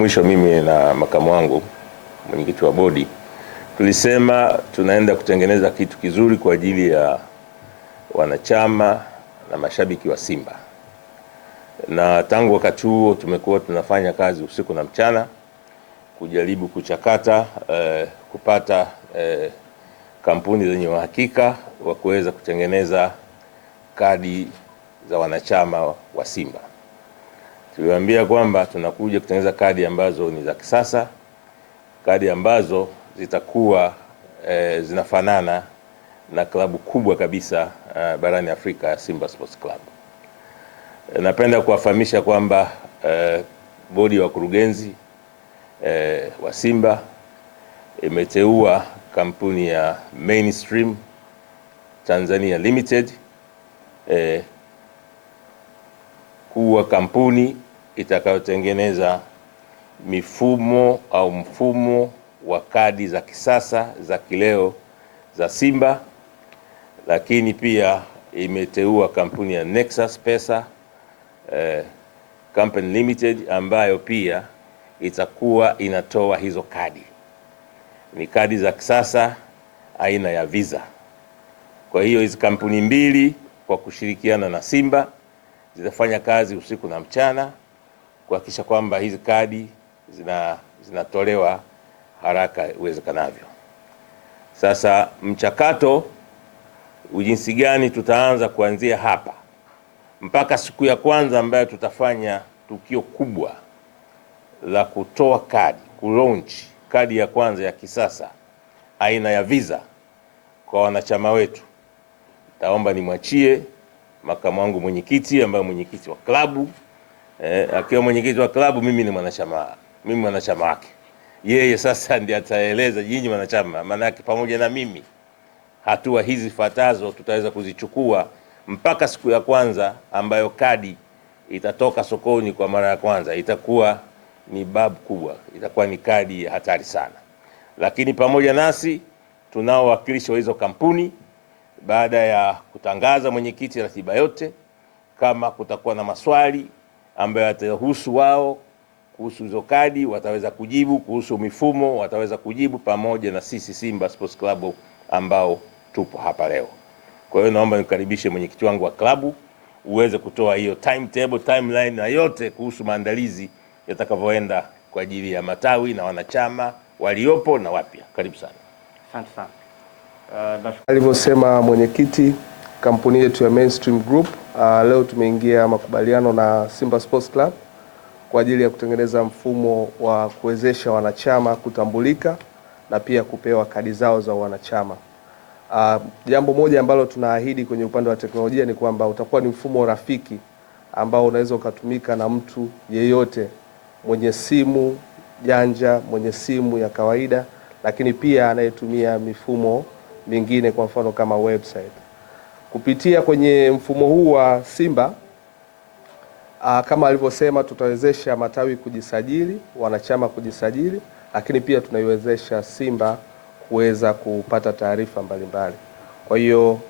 mwisho mimi na makamu wangu mwenyekiti wa bodi tulisema tunaenda kutengeneza kitu kizuri kwa ajili ya wanachama na mashabiki wa Simba, na tangu wakati huo tumekuwa tunafanya kazi usiku na mchana kujaribu kuchakata kupata kampuni zenye uhakika wa kuweza kutengeneza kadi za wanachama wa Simba. Tuliwaambia kwamba tunakuja kutengeneza kadi ambazo ni za kisasa, kadi ambazo zitakuwa zinafanana na klabu kubwa kabisa barani Afrika, Simba Sports Club. Napenda kuwafahamisha kwamba bodi ya wakurugenzi wa Simba imeteua kampuni ya Mainstream Tanzania Limited kuwa kampuni itakayotengeneza mifumo au mfumo wa kadi za kisasa za kileo za Simba, lakini pia imeteua kampuni ya Nexus Pesa Company Limited ambayo pia itakuwa inatoa hizo kadi. Ni kadi za kisasa aina ya Visa. Kwa hiyo hizi kampuni mbili kwa kushirikiana na Simba zitafanya kazi usiku na mchana kuhakikisha kwamba hizi kadi zinatolewa haraka iwezekanavyo. Sasa mchakato jinsi gani tutaanza kuanzia hapa mpaka siku ya kwanza ambayo tutafanya tukio kubwa la kutoa kadi, kulaunch kadi ya kwanza ya kisasa aina ya Visa kwa wanachama wetu. Taomba nimwachie makamu wangu mwenyekiti ambaye mwenyekiti wa klabu, akiwa mwenyekiti wa klabu, mimi ni mwanachama wake. Yeye sasa ndiye ataeleza nyinyi wanachama, maana yake pamoja na mimi hatua hizi fatazo tutaweza kuzichukua mpaka siku ya kwanza ambayo kadi itatoka sokoni kwa mara ya kwanza. Itakuwa ni babu kubwa, itakuwa ni kadi hatari sana. Lakini pamoja nasi tunao wakilishi wa hizo kampuni. Baada ya kutangaza mwenyekiti ratiba yote, kama kutakuwa na maswali ambayo yatahusu wao kuhusu hizo kadi wataweza kujibu, kuhusu mifumo wataweza kujibu, pamoja na sisi Simba Sports Club ambao tupo hapa leo. Kwa hiyo naomba nikaribishe mwenyekiti wangu wa klabu uweze kutoa hiyo timetable, timeline na yote kuhusu maandalizi yatakavyoenda kwa ajili ya matawi na wanachama waliopo na wapya. Karibu sana. Asante sana. Alivyosema mwenyekiti, kampuni yetu ya Mainstream Group leo tumeingia makubaliano na Simba Sports Club kwa ajili ya kutengeneza mfumo wa kuwezesha wanachama kutambulika na pia kupewa kadi zao za wanachama. Jambo moja ambalo tunaahidi kwenye upande wa teknolojia ni kwamba utakuwa ni mfumo rafiki ambao unaweza ukatumika na mtu yeyote mwenye simu janja, mwenye simu ya kawaida, lakini pia anayetumia mifumo mingine, kwa mfano kama website. Kupitia kwenye mfumo huu wa Simba, kama alivyosema, tutawezesha matawi kujisajili, wanachama kujisajili, lakini pia tunaiwezesha Simba kuweza kupata taarifa mbalimbali. Kwa hiyo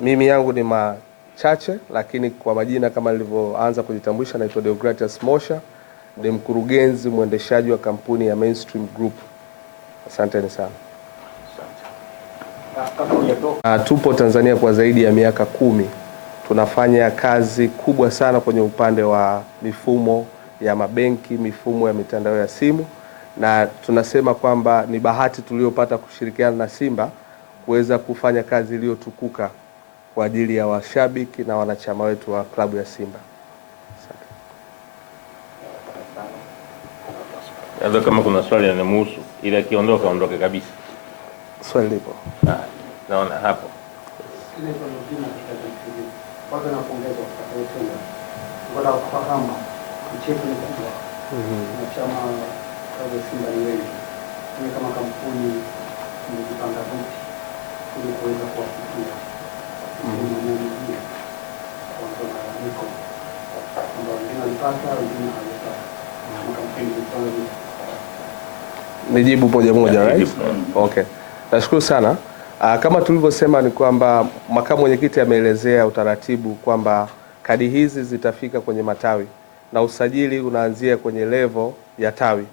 mimi yangu ni machache, lakini kwa majina kama nilivyoanza kujitambulisha, naitwa Deogratias Mosha, ni mkurugenzi mwendeshaji wa kampuni ya Mainstream Group. Asanteni sana. Tupo Tanzania kwa zaidi ya miaka 10. Tunafanya kazi kubwa sana kwenye upande wa mifumo ya mabenki, mifumo ya mitandao ya simu, na tunasema kwamba ni bahati tuliyopata kushirikiana na Simba kuweza kufanya kazi iliyotukuka kwa ajili ya washabiki na wanachama wetu wa klabu ya Simba. Labda kama kuna swali yanamhusu, ili akiondoka aondoke kabisa. Swali lipo. Naona hapo. Kwanza napongeza kwa Simba. Ngoja kufahamu mchezo ni kubwa. Na chama kwa Simba ni wengi. Ni kama kampuni imejipanga vipi ili kuweza kuwafikia. Kwa mfano niko ndio ninalipata wengine hawajapata. Kampuni nzuri. Nijibu moja, right? Okay. Nashukuru sana. Kama tulivyosema ni kwamba makamu mwenyekiti ameelezea utaratibu kwamba kadi hizi zitafika kwenye matawi na usajili unaanzia kwenye level ya tawi.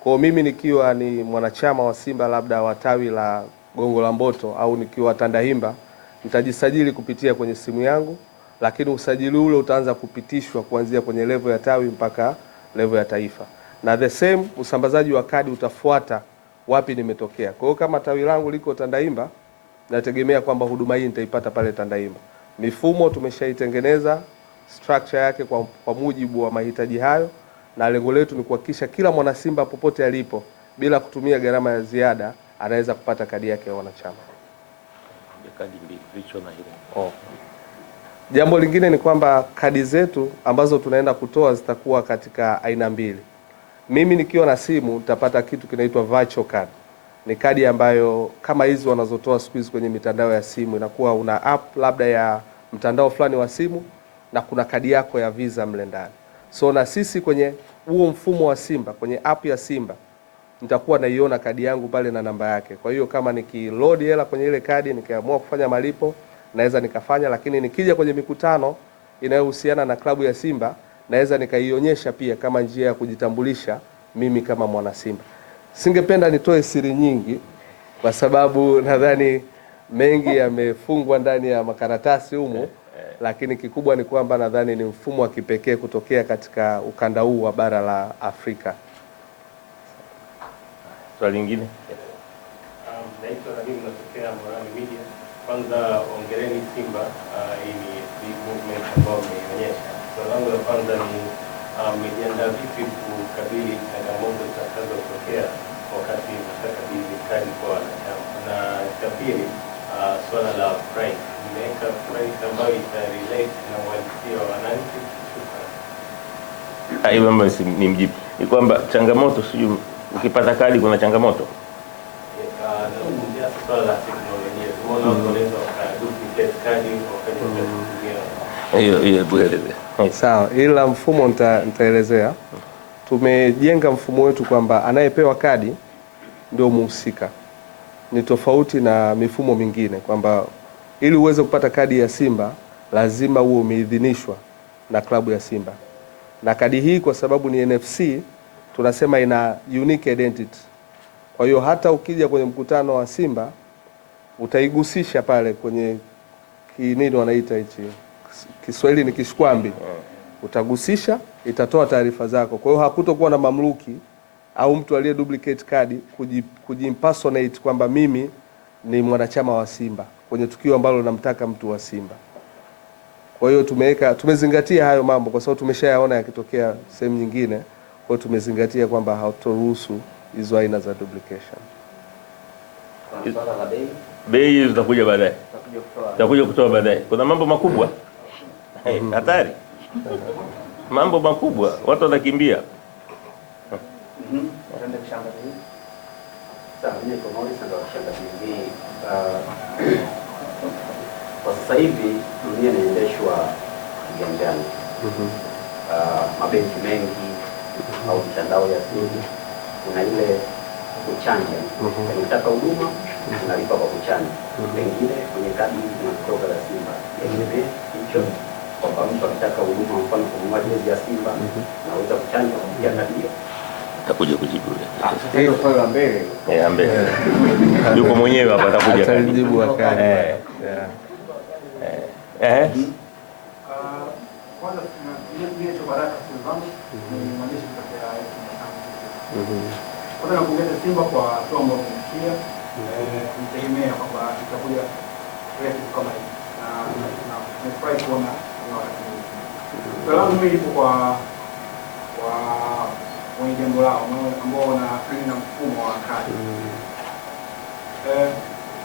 Kwa mimi nikiwa ni mwanachama wa Simba labda wa tawi la Gongo la Mboto au nikiwa Tandahimba, nitajisajili kupitia kwenye simu yangu, lakini usajili ule utaanza kupitishwa kuanzia kwenye level ya tawi mpaka level ya taifa. Na the same usambazaji wa kadi utafuata wapi nimetokea. Kwa hiyo kama tawi langu liko Tandahimba, nategemea kwamba huduma hii nitaipata pale Tandahimba. Mifumo tumeshaitengeneza structure yake kwa mujibu wa mahitaji hayo, na lengo letu ni kuhakikisha kila mwana Simba popote alipo bila kutumia gharama ya ziada anaweza kupata kadi yake ya wanachama. Jambo lingine ni kwamba kadi zetu ambazo tunaenda kutoa zitakuwa katika aina mbili. Mimi nikiwa na simu nitapata kitu kinaitwa virtual card. Ni kadi ambayo kama hizi wanazotoa siku hizi kwenye mitandao ya simu, inakuwa una app labda ya mtandao fulani wa simu na kuna kadi yako ya Visa mle ndani. So na sisi kwenye huo mfumo wa Simba, kwenye app ya Simba, nitakuwa naiona kadi yangu pale na namba yake. Kwa hiyo kama nikiload hela kwenye ile kadi nikiamua kufanya malipo, naweza nikafanya, lakini nikija kwenye mikutano inayohusiana na klabu ya Simba, naweza nikaionyesha pia kama njia ya kujitambulisha mimi kama mwana Simba. Singependa nitoe siri nyingi kwa sababu nadhani mengi yamefungwa ndani ya makaratasi humo, lakini kikubwa ni kwamba nadhani ni mfumo wa kipekee kutokea katika ukanda huu wa bara la Afrika. Swali lingine? Naitwa Rahim, natokea Morani Media. Kwanza ongereni Simba, hii ni big movement ambayo mmeonyesha. Swali langu la kwanza ni mmejiandaa vipi kukabili changamoto zitakazotokea wakati mtakabidhi kadi kwa wanachama? Na cha pili, swala la price, mmeweka price ambayo itarelate na uhalisia wa wananchi? Hiyo mambo ni mjibu. Ni kwamba changamoto sio ukipata kadi kuna changamoto. Sawa, ila mfumo nitaelezea. Tumejenga mfumo wetu kwamba anayepewa kadi ndio muhusika. Ni tofauti na mifumo mingine kwamba ili uweze kupata kadi ya Simba lazima uwe umeidhinishwa na klabu ya Simba. Na kadi hii kwa sababu ni NFC tunasema ina unique identity. Kwa hiyo hata ukija kwenye mkutano wa Simba utaigusisha pale kwenye nini wanaita hichi, Kiswahili ni kishkwambi. Utagusisha, itatoa taarifa zako. Kwa hiyo hakutokuwa na mamluki au mtu aliye duplicate kadi kujimpersonate kwamba mimi ni mwanachama wa Simba kwenye tukio ambalo namtaka mtu wa Simba. Kwa hiyo tumezingatia hayo mambo kwa sababu tumeshayaona yakitokea sehemu nyingine. Kwa hiyo tumezingatia kwamba hautoruhusu hizo aina za duplication. Bei zitakuja baadaye. Tutakuja kutoa baadaye. Kuna mambo makubwa. Hatari. Mambo makubwa, watu wanakimbia. Kwa sasa hivi dunia inaendeshwa kiganjani. Mabenki mengi au mitandao ya simu, kuna ile kuchanja. Unataka huduma unalipa kwa kuchanja. Pengine kwenye kadi kutoka la Simba yenyewe hicho kwamba mtu akitaka huduma mfano kununua jezi ya Simba anaweza kuchanja kupitia kadi hiyo. Takuja kujibu. Hiyo swali la mbele. Mbele. Yuko mwenyewe hapa atakuja kujibu wakati. Kwanza tunaje Baraka Silvangu ni mwandishi kutoka kwanza napongeza Simba kwa hatua ambayo imefikia. Nitegemea kwamba itakuja kitu kama hiki na nimefurahi kuona wakati huu. Swali langu mimi lipo kwa wenye jambo lao ambao wanaamini na mfumo wa kadi.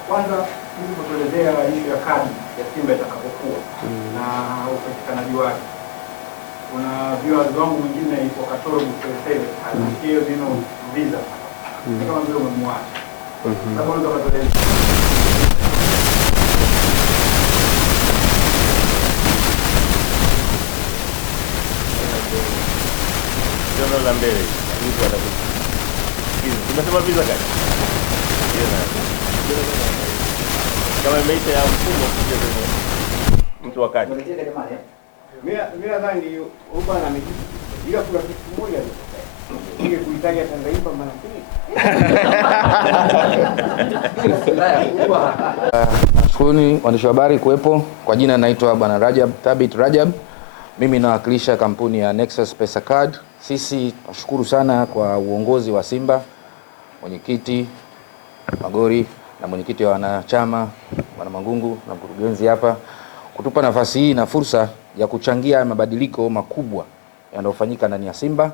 Kwanza hivi kutuelezea issue ya kadi ya Simba itakapokuwa na upatikanaji wake. Kuna viewers wangu mwingine yuko Katoro Msele alisikia neno Visa. Kama vile umemwacha. Sababu unaweza kutueleza Jono la mbele. Hizo atakuja. Tunasema Visa gani? Kama imeita ya mfumo kuja kwenye mtu wa kadi. Mimi nadhani Uba na miji ila kuna kitu kimoja Ile kuitaja Tanganyika mara pili. Nashukuruni waandishi wa habari kuwepo. Kwa jina naitwa Bwana Rajab Thabit Rajab. Mimi nawakilisha kampuni ya Nexus Pesa Card. Sisi tunashukuru sana kwa uongozi wa Simba, mwenyekiti Magori na mwenyekiti wa wanachama Bwana Mangungu na mkurugenzi hapa kutupa nafasi hii na fursa ya kuchangia mabadiliko makubwa yanayofanyika ndani ya Simba.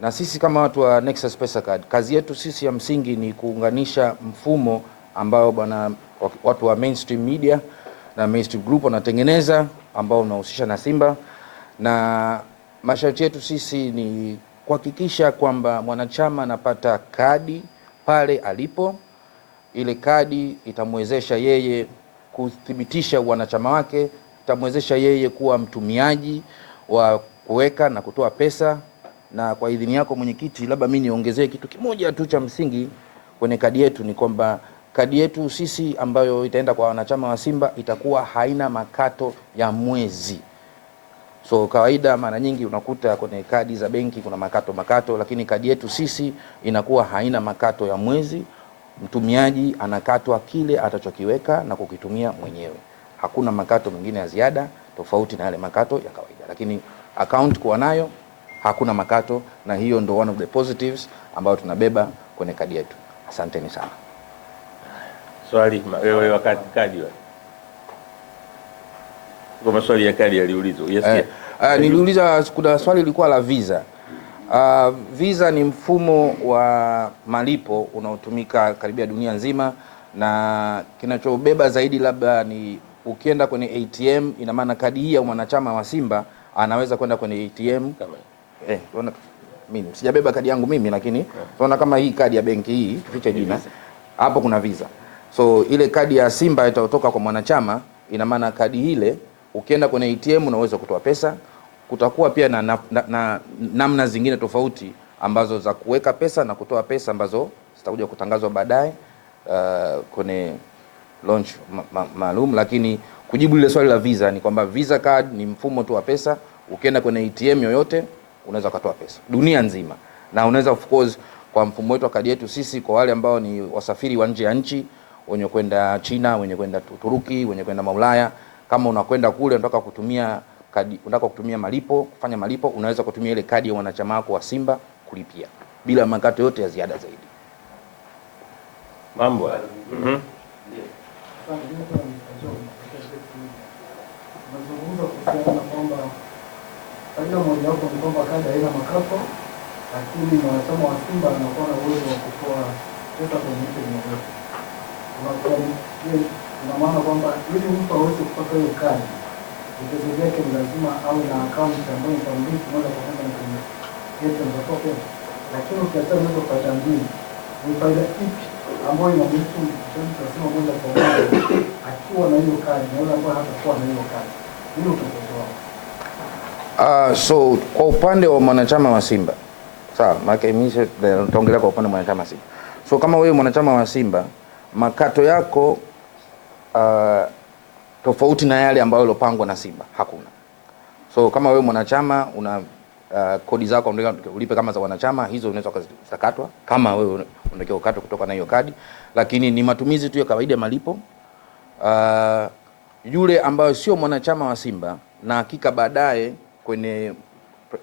Na sisi kama watu wa Nexus Pesa Card, kazi yetu sisi ya msingi ni kuunganisha mfumo ambao bwana watu wa Mainstream Media na Mainstream Group wanatengeneza, ambao unahusisha na Simba. Na masharti yetu sisi ni kuhakikisha kwamba mwanachama anapata kadi pale alipo. Ile kadi itamwezesha yeye kuthibitisha wanachama wake, itamwezesha yeye kuwa mtumiaji wa kuweka na kutoa pesa. Na kwa idhini yako mwenyekiti, labda mimi niongezee kitu kimoja tu cha msingi kwenye kadi yetu, ni kwamba kadi yetu sisi ambayo itaenda kwa wanachama wa Simba itakuwa haina makato ya mwezi. So kawaida mara nyingi unakuta kwenye kadi za benki kuna makato, lakini kadi yetu sisi inakuwa haina makato ya mwezi. Mtumiaji anakatwa kile atachokiweka na kukitumia mwenyewe. Hakuna makato mengine ya ziada tofauti na yale makato ya kawaida. Lakini account kuwa nayo hakuna makato, na hiyo ndo one of the positives ambayo tunabeba kwenye kadi yetu. Asanteni sana. Swali wewe wakati kadi wewe. Kwa maswali ya kadi yaliulizwa. Yes. Niliuliza, kuna swali lilikuwa la visa. Visa ni mfumo wa malipo unaotumika karibia dunia nzima, na kinachobeba zaidi labda ni ukienda kwenye ATM, ina maana kadi hii ya mwanachama wa Simba anaweza kwenda kwenye ATM kama mimi sijabeba kadi yangu mimi, lakini tunaona kama hii kadi ya benki hii ficha jina hapo kuna visa. So ile kadi ya Simba itatoka kwa mwanachama, ina maana kadi ile ukienda kwenye ATM unaweza kutoa pesa. Kutakuwa pia na namna zingine tofauti ambazo za kuweka pesa na kutoa pesa ambazo zitakuja kutangazwa baadaye kwenye launch maalum. Lakini kujibu ile swali la visa ni kwamba visa card ni mfumo tu wa pesa. Ukienda kwenye ATM yoyote unaweza kutoa pesa dunia nzima, na unaweza of course kwa mfumo wetu wa kadi yetu sisi, kwa wale ambao ni wasafiri wa nje ya nchi, wenye kwenda China, wenye kwenda Turuki, wenye kwenda Maulaya, kama unakwenda kule unataka kutumia kadi, unataka kutumia malipo, kufanya malipo, unaweza kutumia ile kadi ya wanachama wako wa Simba kulipia bila makato yote ya ziada zaidi. Mambo Nazungumza kuhusiana kwamba faida moja wapo ni kwamba kadi haina makato, lakini mwanachama wa Simba anakuwa na uwezo wa kutoa pesa kwenye hizo mmoja. Ina maana kwamba ili mtu aweze kupata hiyo kadi, vigezo vyake ni lazima awe na account ambayo itamiliki moja kwa moja kwenye yetu ndio pesa. Lakini ukiachana hizo faida mbili, ni faida ipi ambayo inamhusu mtu moja kwa moja akiwa na hiyo kadi na yule ambaye hatakuwa na hiyo kadi? Hilo tutatoa. So kwa upande wa mwanachama wa Simba, sawa, maana mimi nitaongelea kwa upande wa mwanachama wa Simba. So kama wewe mwanachama wa Simba, makato yako tofauti na yale ambayo yalopangwa na Simba hakuna. So kama wewe mwanachama una kodi zako ulipe kama za wanachama, hizo unaweza kuzikatwa kama wewe unatakiwa kukatwa kutoka na hiyo kadi, lakini ni matumizi tu ya kawaida ya malipo. Yule ambayo sio mwanachama wa Simba, na hakika baadaye kwenye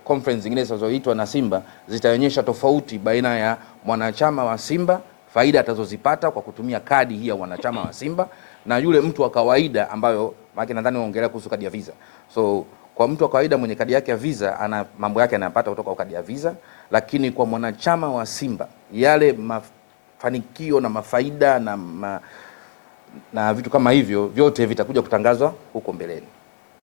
conference zingine zinazoitwa na Simba zitaonyesha tofauti baina ya mwanachama wa Simba, faida atazozipata kwa kutumia kadi hii ya wanachama wa Simba, na yule mtu wa kawaida ambayo maana nadhani waongelea kuhusu kadi ya Visa. So kwa mtu wa kawaida mwenye kadi yake ya Visa ana mambo yake anayapata kutoka kwa kadi ya Visa, lakini kwa mwanachama wa Simba yale mafanikio na mafaida na vitu kama hivyo vyote vitakuja kutangazwa huko mbeleni.